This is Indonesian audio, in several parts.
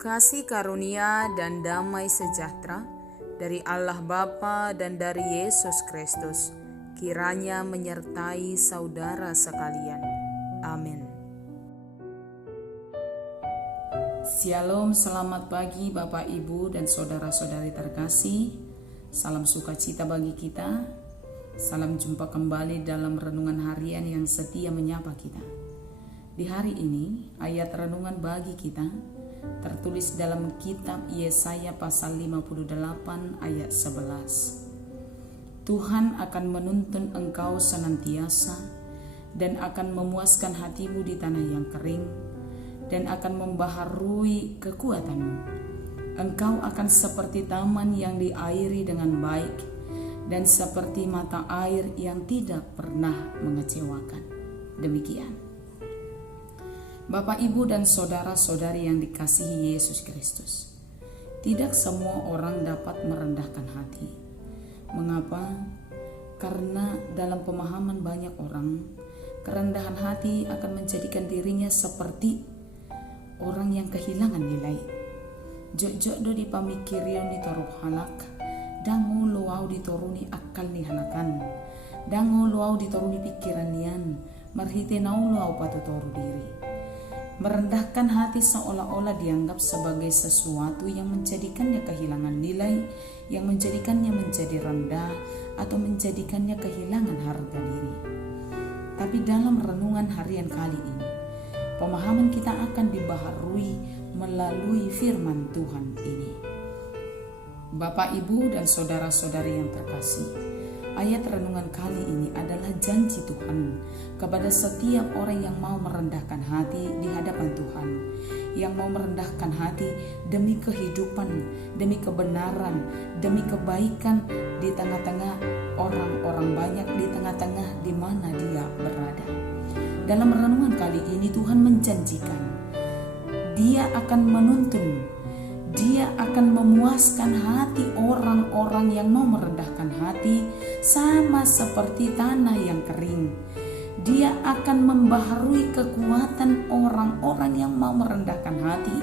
Kasih karunia dan damai sejahtera dari Allah Bapa dan dari Yesus Kristus kiranya menyertai saudara sekalian. Amin. Shalom, selamat pagi Bapak, Ibu, dan saudara-saudari terkasih. Salam sukacita bagi kita. Salam jumpa kembali dalam renungan harian yang setia menyapa kita. Di hari ini, ayat renungan bagi kita tertulis dalam kitab Yesaya pasal 58 ayat 11. Tuhan akan menuntun engkau senantiasa dan akan memuaskan hatimu di tanah yang kering dan akan membaharui kekuatanmu. Engkau akan seperti taman yang diairi dengan baik dan seperti mata air yang tidak pernah mengecewakan. Demikian. Bapak, Ibu, dan saudara-saudari yang dikasihi Yesus Kristus, tidak semua orang dapat merendahkan hati. Mengapa? Karena dalam pemahaman banyak orang, kerendahan hati akan menjadikan dirinya seperti orang yang kehilangan nilai. Jok-jok do di pamikirion ditorup halak, dango luau ditoruni akal ni halakan, dango luau ditoruni pikiran nian, marhite nau luau patutoru diri. Merendahkan hati seolah-olah dianggap sebagai sesuatu yang menjadikannya kehilangan nilai, yang menjadikannya menjadi rendah, atau menjadikannya kehilangan harga diri. Tapi dalam renungan harian kali ini, pemahaman kita akan dibaharui melalui firman Tuhan ini. Bapak, Ibu, dan saudara-saudari yang terkasih, ayat renungan kali ini adalah janji Tuhan kepada setiap orang yang mau merendahkan hati di hadapan Tuhan, yang mau merendahkan hati demi kehidupan, demi kebenaran, demi kebaikan di tengah-tengah orang-orang banyak, di tengah-tengah di mana dia berada. Dalam renungan kali ini Tuhan menjanjikan Dia akan menuntun, Dia akan memuaskan hati orang-orang yang mau merendahkan hati sama seperti tanah yang kering. Dia akan membaharui kekuatan orang-orang yang mau merendahkan hati.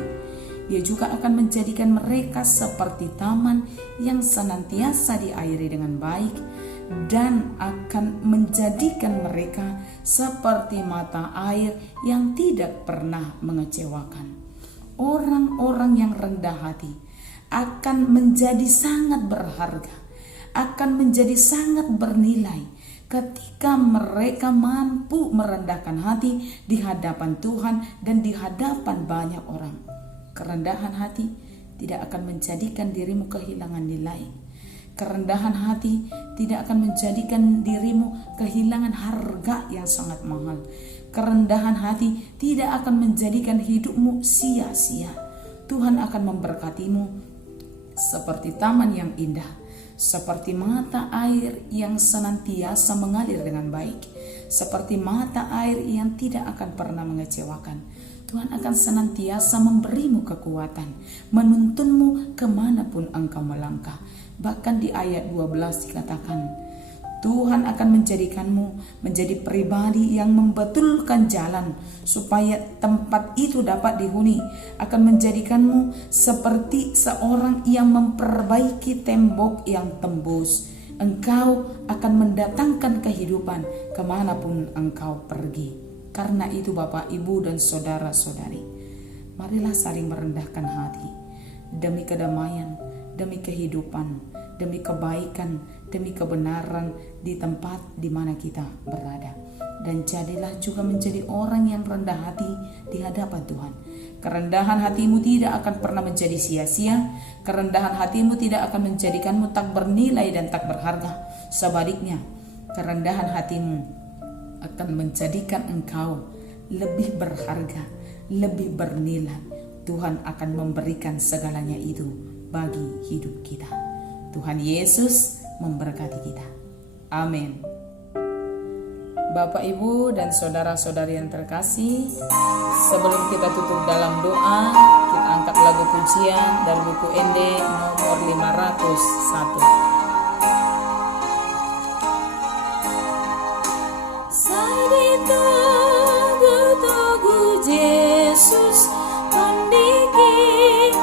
Dia juga akan menjadikan mereka seperti taman yang senantiasa diairi dengan baik dan akan menjadikan mereka seperti mata air yang tidak pernah mengecewakan. Orang-orang yang rendah hati akan menjadi sangat berharga, akan menjadi sangat bernilai ketika mereka mampu merendahkan hati di hadapan Tuhan dan di hadapan banyak orang. Kerendahan hati tidak akan menjadikan dirimu kehilangan nilai. Kerendahan hati tidak akan menjadikan dirimu kehilangan harga yang sangat mahal. Kerendahan hati tidak akan menjadikan hidupmu sia-sia. Tuhan akan memberkatimu seperti taman yang indah, seperti mata air yang senantiasa mengalir dengan baik, seperti mata air yang tidak akan pernah mengecewakan. Tuhan akan senantiasa memberimu kekuatan, menuntunmu kemanapun engkau melangkah. Bahkan di ayat 12 dikatakan, Tuhan akan menjadikanmu menjadi pribadi yang membetulkan jalan supaya tempat itu dapat dihuni, akan menjadikanmu seperti seorang yang memperbaiki tembok yang tembus. Engkau akan mendatangkan kehidupan kemanapun engkau pergi. Karena itu Bapak, Ibu, dan saudara-saudari, marilah saling merendahkan hati demi kedamaian, demi kehidupan, demi kebaikan, demi kebenaran di tempat di mana kita berada. Dan jadilah juga menjadi orang yang rendah hati di hadapan Tuhan. Kerendahan hatimu tidak akan pernah menjadi sia-sia. Kerendahan hatimu tidak akan menjadikanmu tak bernilai dan tak berharga. Sebaliknya, kerendahan hatimu akan menjadikan engkau lebih berharga, lebih bernilai. Tuhan akan memberikan segalanya itu bagi hidup kita. Tuhan Yesus memberkati kita. Amin. Bapak, Ibu, dan saudara-saudari yang terkasih, sebelum kita tutup dalam doa, kita angkat lagu pujian dari buku ND nomor 501. Sai di tugu-tugu Yesus kondiki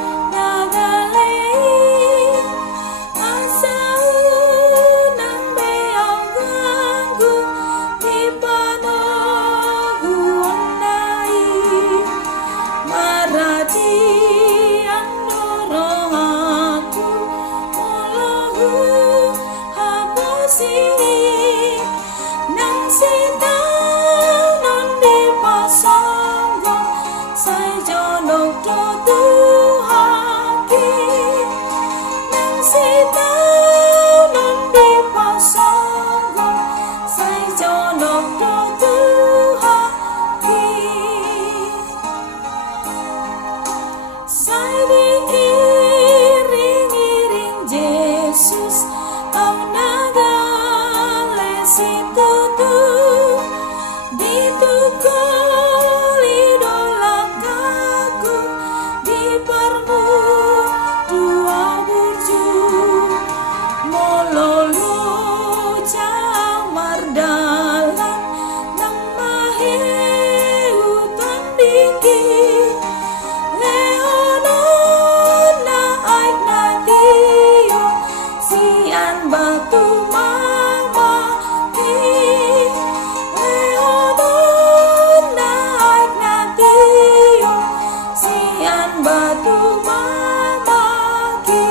Leonona Ignatio sian batu mamaki. Leonona Ignatio sian batu mamaki.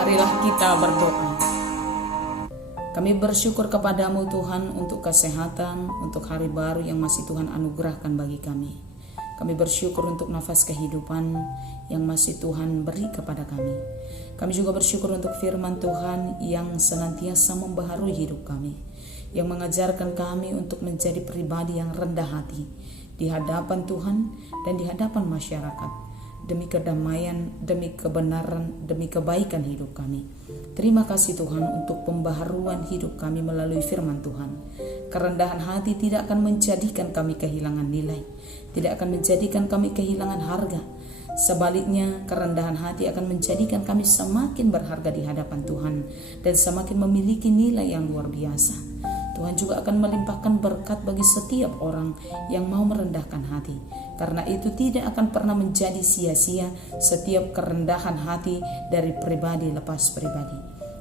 Marilah kita berdoa. Kami bersyukur kepadamu Tuhan untuk kesehatan, untuk hari baru yang masih Tuhan anugerahkan bagi kami. Kami bersyukur untuk nafas kehidupan yang masih Tuhan beri kepada kami. Kami juga bersyukur untuk firman Tuhan yang senantiasa membaharui hidup kami, yang mengajarkan kami untuk menjadi pribadi yang rendah hati di hadapan Tuhan dan di hadapan masyarakat, demi kedamaian, demi kebenaran, demi kebaikan hidup kami. Terima kasih Tuhan untuk pembaharuan hidup kami melalui firman Tuhan. Kerendahan hati tidak akan menjadikan kami kehilangan nilai, tidak akan menjadikan kami kehilangan harga. Sebaliknya, kerendahan hati akan menjadikan kami semakin berharga di hadapan Tuhan dan semakin memiliki nilai yang luar biasa. Tuhan juga akan melimpahkan berkat bagi setiap orang yang mau merendahkan hati. Karena itu tidak akan pernah menjadi sia-sia setiap kerendahan hati dari pribadi lepas pribadi.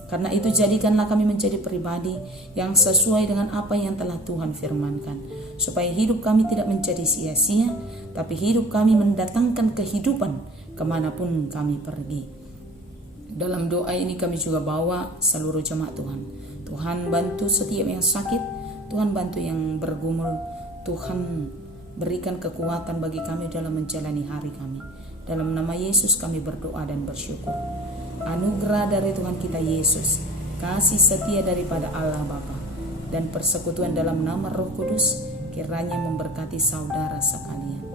Karena itu jadikanlah kami menjadi pribadi yang sesuai dengan apa yang telah Tuhan firmankan. Supaya hidup kami tidak menjadi sia-sia, tapi hidup kami mendatangkan kehidupan kemanapun kami pergi. Dalam doa ini kami juga bawa seluruh jemaat Tuhan. Tuhan bantu setiap yang sakit, Tuhan bantu yang bergumul, Tuhan berikan kekuatan bagi kami dalam menjalani hari kami. Dalam nama Yesus kami berdoa dan bersyukur. Anugerah dari Tuhan kita Yesus, kasih setia daripada Allah Bapa, dan persekutuan dalam nama Roh Kudus kiranya memberkati saudara sekalian.